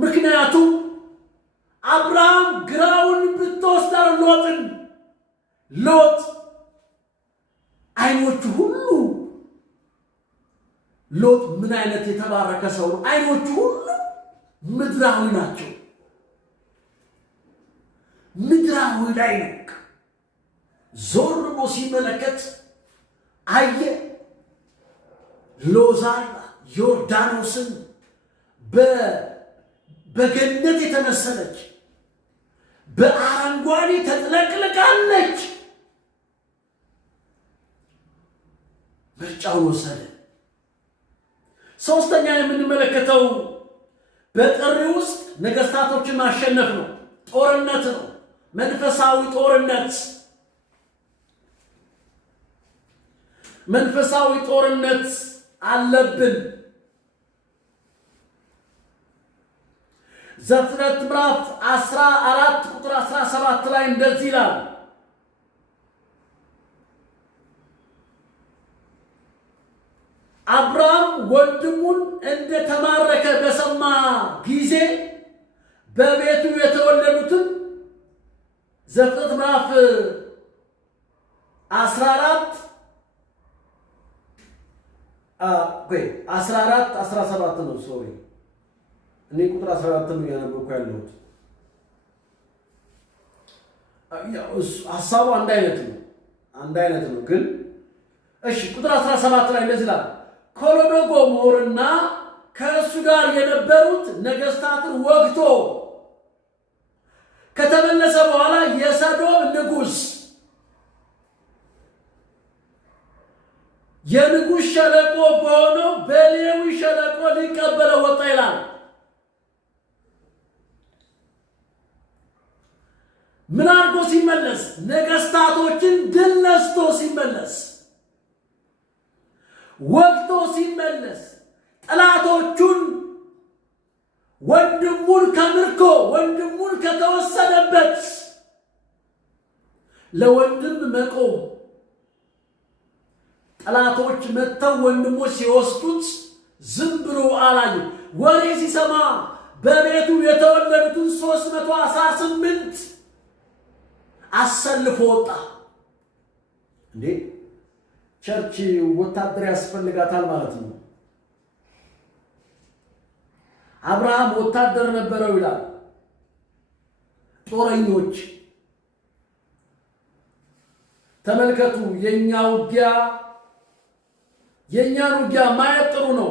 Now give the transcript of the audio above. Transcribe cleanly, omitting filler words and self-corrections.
ምክንያቱም አብርሃም ግራውን ብትወስደው ሎጥ አይኖቹ ሁሉ ሎጥ ምን አይነት የተባረከ ሰው ነው። አይኖቹ ሁሉ ምድራዊ ናቸው። ምድራዊ ላይ ነው። ዞር ብሎ ሲመለከት አየ ሎዛን ዮርዳኖስን በገነት የተመሰለች በአረንጓዴ ተጥለቅልቃለች። ምርጫውን ወሰደ። ሶስተኛ የምንመለከተው በጥሪ ውስጥ ነገስታቶችን ማሸነፍ ነው። ጦርነት ነው። መንፈሳዊ ጦርነት። መንፈሳዊ ጦርነት አለብን። ዘፍጥረት ምዕራፍ 14 ቁጥር 17 ላይ እንደዚህ ይላል፣ አብርሃም ወንድሙን እንደተማረከ በሰማ ጊዜ በቤቱ የተወለዱትን ዘፍጥረት ምዕራፍ 14 17 ነው። ሶሪ እኔ ቁጥር 14 ነው ያነበብኩ ያለሁት። ሐሳቡ አንድ አይነት ነው ግን እሺ ቁጥር 17 ላይ እንደዚህ ይላል፣ ኮሎዶጎሞርና ከእሱ ጋር የነበሩት ነገስታትን ወግቶ ከተመለሰ በኋላ የሰዶም ንጉሥ የንጉሥ ሸለቆ በሆነው በሌዊ ሸለቆ ሊቀበለው ወጣ ይላል። ምን አድርጎ ሲመለስ? ነገስታቶችን ድል ነስቶ ሲመለስ፣ ወግቶ ሲመለስ፣ ጠላቶቹን ወንድሙን ከምርኮ ወንድሙን ከተወሰደበት ለወንድም መቆም። ጠላቶች መጥተው ወንድሞች ሲወስዱት ዝም ብሎ አላዩ። ወሬ ሲሰማ በቤቱ የተወለዱትን 318 አሰልፎ ወጣ። እንዴ ቸርች ወታደር ያስፈልጋታል ማለት ነው። አብርሃም ወታደር ነበረው ይላል። ጦረኞች ተመልከቱ። የኛን ውጊያ ማየት ጥሩ ነው።